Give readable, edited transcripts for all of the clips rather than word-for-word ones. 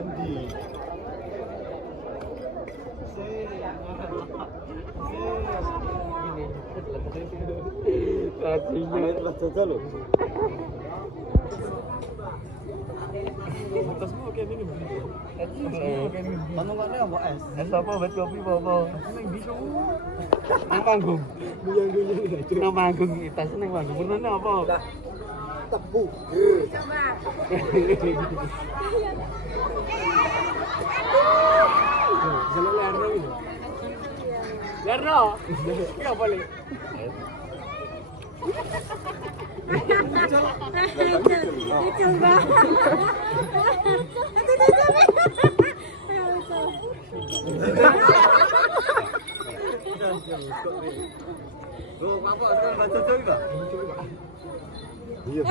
Es apa buat kopi apa? Nang panggung. Nang panggung kita seneng panggung. Pernah apa? Tebu. Coba. Jalan Lerno gitu. Lerno. Enggak boleh. Coba. Oh, apa sekarang baca coba? Iya.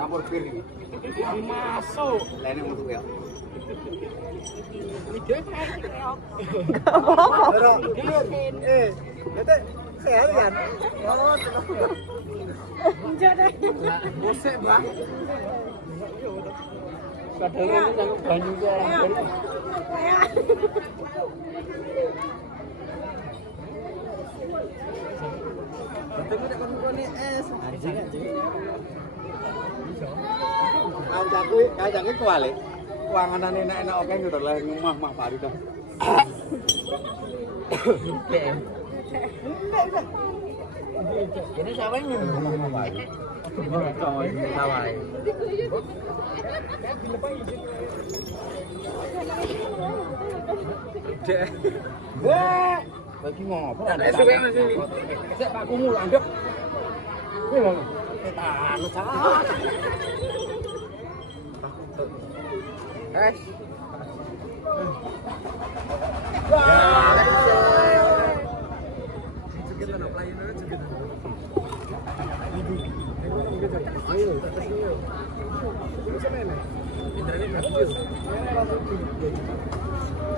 Campur bir iki. Masuk. Lene masuk ya. Nanti sehat kan? Oh, Jadi. Bosek, Bang. Kadang ini sama banyu ya. Ketemu nek kono es. Kancaku kualik. Wanganan enak-enak oke gitu lah ngomah mah Pak Rida. Ini siapa ini? Sawai. Cek. Wah, bagi ngopo? Sik Pak Kumul andek. Kuwi lho. Anu salah.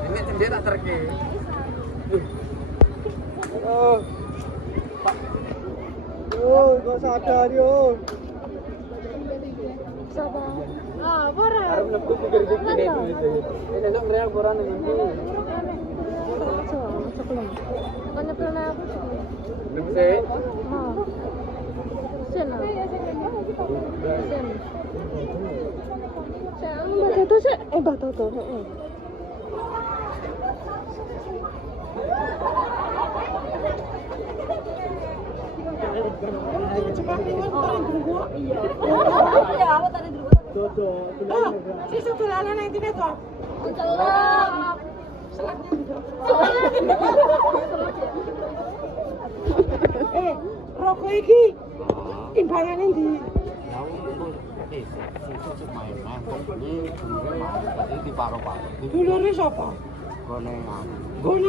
Ini cendera terke. Oh. Yo, kok sadar yo. Siapa? Ah, Bora. Arep mlebu pikir-pikir itu. Ini sok ngreak boran iki. Kan nyepelne aku sih. Mlebu sik. Mau. Sen. Sen. Mbak Toto sih, Mbak Toto, heeh. Iya, aku tadi dulu. Dodo, Sisi dolanan nang intine to. Rokok iki timbangane ndi? Dulure sapa? Gone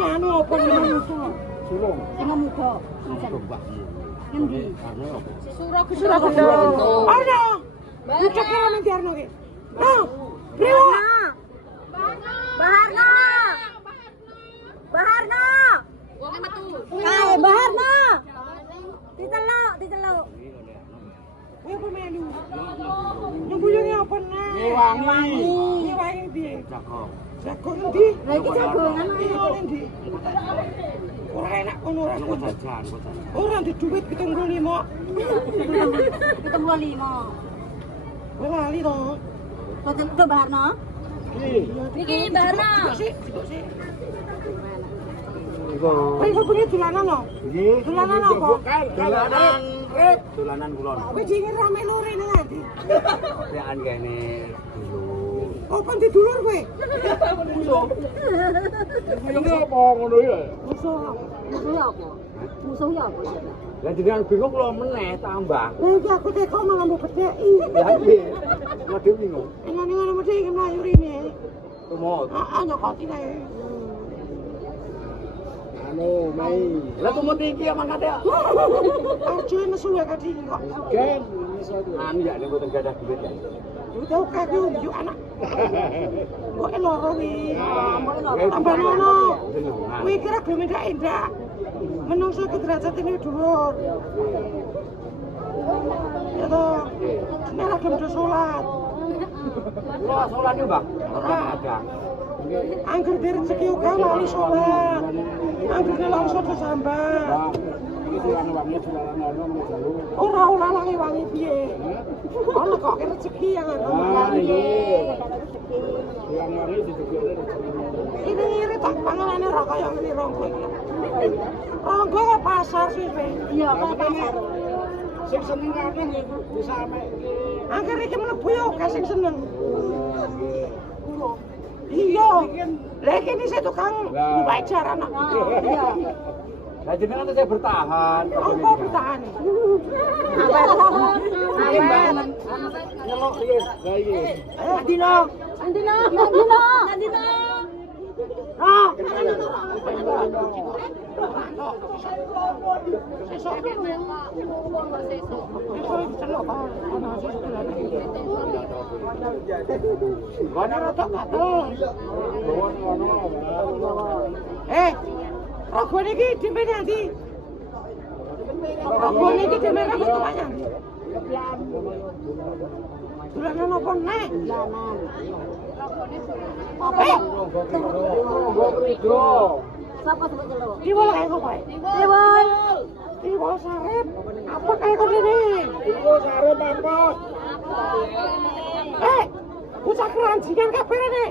anu apa ngono to? Sulung. Sing muga. Ngendi? Sura Gendo. Ana. Ucap karo nang diarno ki. Ah, Priwa. Baharna. Baharna. Wong metu. Kae Baharna. Ditelok. Ayo pemenu. Nyembuyune apa nah? Ngewangi. Ngewangi piye? Jago. Jago endi? Lah iki jagongan ayo. Endi? Ora enak kono ora. Jajan. Ora di duit 75. 75. Kowe lali to. Boten ke Baharno? Niki Baharno. Kowe kok pengen dolanan no? Nggih. Dolanan apa? Dolanan rep. Dolanan kulon. Kowe jingin rame lore ning ndi? Pean kene dulu. Oh, kan didulur kowe. Ini apa ngono ya? Musuh. Musuh apa? Musuh apa? Lah jenengan bingung kula meneh tambah. Lah iki aku teko malah mbok bedheki. Lah nggih. Waduh bingung. Enak ning ngono mesti iki mlayu rene. Tumut. Ah, nyokoti kae. Anu, Mei. Lah tumut iki ya mangkate. Aja nesu ya kadi kok. Gen, anu ya nek mboten gadah duit ya. Udah kae yo anak. Kok loro iki. Mbok Tambah ngono. Kuwi kira gelem endak-endak. Menungso iki derajat ini dhuwur. Ya toh. Nek ora gelem salat. Wah, sholat nih bang. Ada. Angger di rezeki uga lali sholat. Angger nelongso disambat. Ini wangi Ora ulangi wangi piye. Ana kok rezeki yang ngono. wangi dicukupi. Ini ngiri tak panganane ora kaya ngene ronggo iki. Ronggo kok pasar sih, Be. Iya, kok pasar. Sing seneng akeh iku bisa mek iki. Angger iki mlebu yo akeh sing seneng. Iya. Lah iki dhisik tukang bajar anak. Iya. Lah jenengan saya bertahan. Apa bertahan? Aman. Nyelok iki. Lah iki. Dino. Andina. Ah. Rogo niki dhewe nanti. Rogo niki dhewe ra ketanya. Dolanan apa nek? Dolanan. Siapa sebut dulu? Diwol kae kok bae. Diwol. Diwol sarep. Apa kae kok ini? Diwol sarep apa? Bocah keranjingan kabeh rene.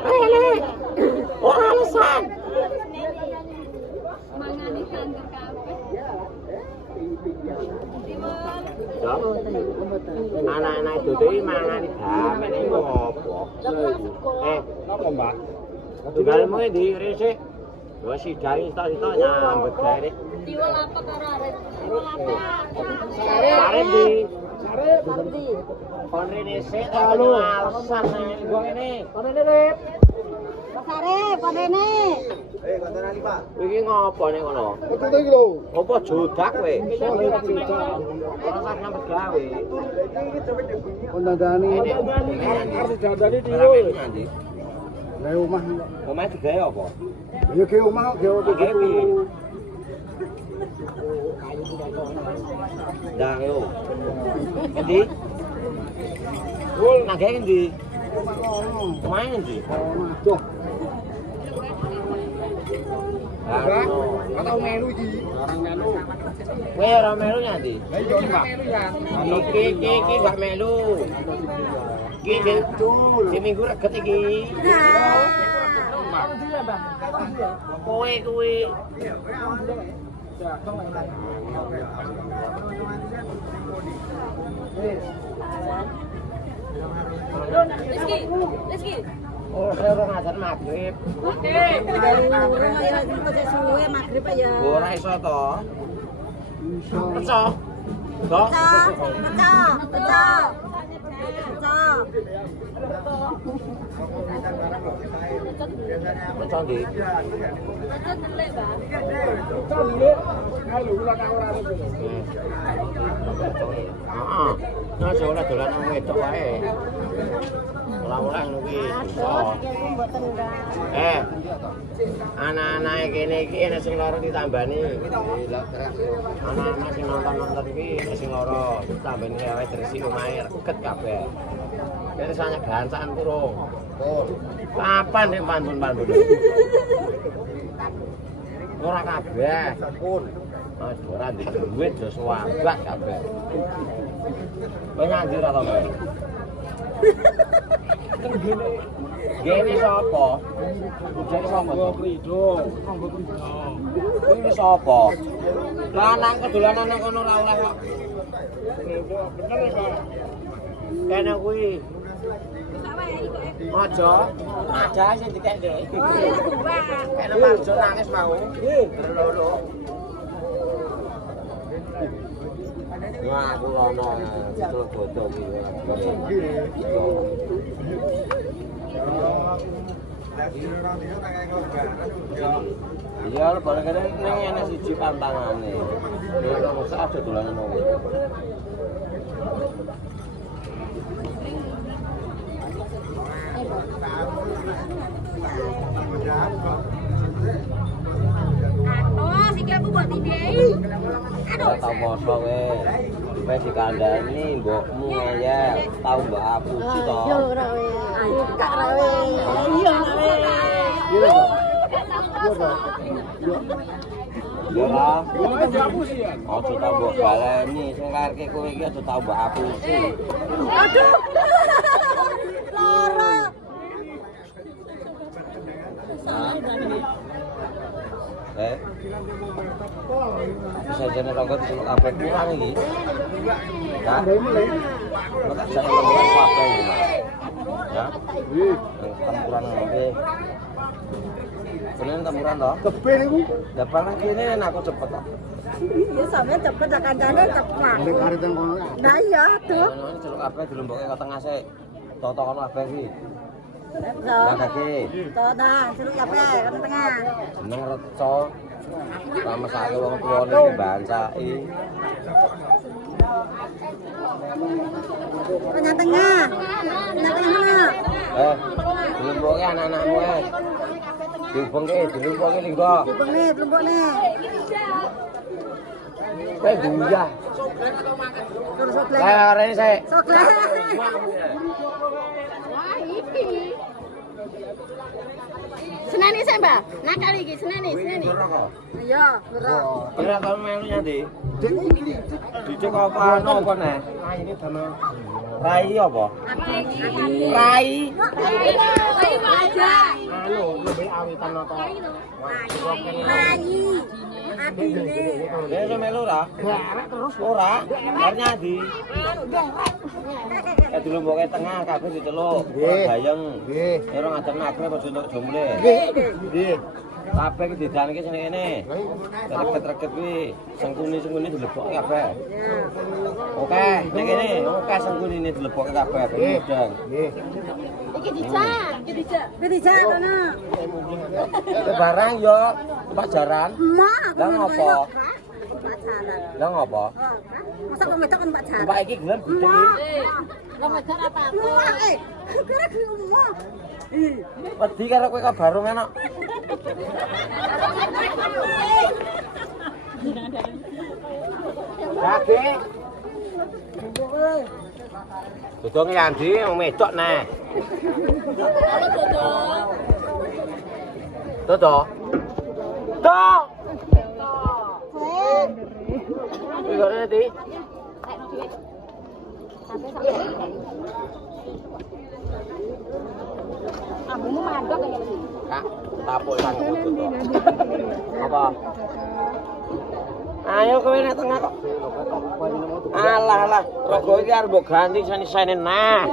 Rene. Ora alasan. Mangane kanker kabeh. Anak-anak itu tuh mangan damai ini ngopo. Napa mbak? Tinggalmu di resik. Gua sidai sita-sita nyambet gawe. Diwol apa karo arep? Arep di Sarep. kon rene sik kalau alasan nek gua ini. Kon rene. Sarep, konene. Kontenane Pak. Iki ngopo nek ngono? Betul iki lho. Apa jodak kowe? Sarep juta. Ora sak nyambet gawe. Kondandani. Arep dandani Diwul. Lah omah. Omah digawe apa? Ya ke omah gawe Digawe piye? Ndang yo. Endi? Nang gawe endi? Main endi? Tuh. Lah, Kata melu iki. Orang melu. kowe ora melu nyandi? Lah iya Pak. Iki gak melu. Iki seminggu reget iki. Kowe kuwi Rizky. oh, saya ora ngajar magrib. Oke. Ya iku sesuwe magrib ya. Ora iso to. Iso. Kok? Pecah. Iso ndi? Heeh. Nah, ora dolanan wedok wae. Ora ngono kuwi. Anak-anak kene iki ana sing lara ditambani. Anak-anak sing nonton iki sing lara ditambani awe dresi omahe reget kabeh. Kene sanya gancakan kurung. Kapan nek pantun-pantun? Ora kabeh. Pun. Ora ndek duit yo suwabat kabeh. Kowe nyandi ora to, Mbak? Gene sapa? Jane sapa? Prido. Ini sapa? Lanang kedolanan nang kono ora oleh kok. Bener ya, Pak. Kene kuwi. Aja, ada sing dikek ndek. Kene marjo nangis mau. Berlolo. Wah, aku ono itu foto iki. Iya, bareng-bareng ning ana siji pantangane. Nek ora usah ada dolanan opo. Oh, sikil aku buat ide. Aduh. Tau moso kowe. Kowe dikandani mbokmu ya, tau mbok apusi to. Yo ora we. Kak ra we. Iya ra we. Yo lah. Ini diapusi ya. Ojo tau mbok baleni, sing lairke kowe iki aja tau mbok apusi. Aduh. Lara. Bisa jane rokok diceluk apa kurang iki? Ya. Maka jangan ngomong apa iki, Mas. Ya. Tempuran ngombe. Seneng tempuran to? Kebe niku. Dapat nang kene aku cepet kok. Ya sampean cepet tak kancane cepet. Nek arep teng kono. Nah iya tuh. Ngono celuk apa dilomboke ke tengah sik. Toto kono apa iki? So. Lah kaki. Dah, suruh apa? Kan tengah. Jeneng reca. Sama sake wong tuwa iki bancaki. Tengah tengah. Tengah tengah. Dilomboke anak-anakmu ae. Dilomboke linggo. Tumpuk nih. Kowe buyah. Terus sokle. Lah arene sik. Sokle. Seneni sih mbak, nakal iki seneni. Iya, berat. Kira kamu melu nyandi? Dicek apa apa nih? Rai apa? Rai. Anu, lebih awitan apa? Lagi. Adine. Ya iso melu ora? Ora, bar nyandi. Dilomboke tengah kabeh diceluk. Bayeng. Nggih. Ora ngadeg nagre apa juntuk jumle. Nggih. Kabeh iki didanke sing kene. Reket-reket kuwi sengkuni-sengkuni dilebokke kabeh. Oke, nek kene oke sengkunine dilebokke kabeh mudeng. Nggih. Iki dijak. Dijak kono. Barang yo pacaran. Emak aku Lah ngopo? pacaran. Lah ngopo? Masa kok wedok kan pacaran? Mbak iki gelem gede iki. Lah medan apa-apa. Emak kira ki emak. Wedi karo kowe kabaru enak. Kaki. Dodong yandi wong wedok neh. Dodo. Do. Iki kok nanti. Ambumu mandok kaya iki. Kak, tapuk sang foto. Apa? Ayo kowe nek tengah kok. Alah alah, rego iki arep mbok ganti sene-sene nah.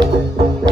Thank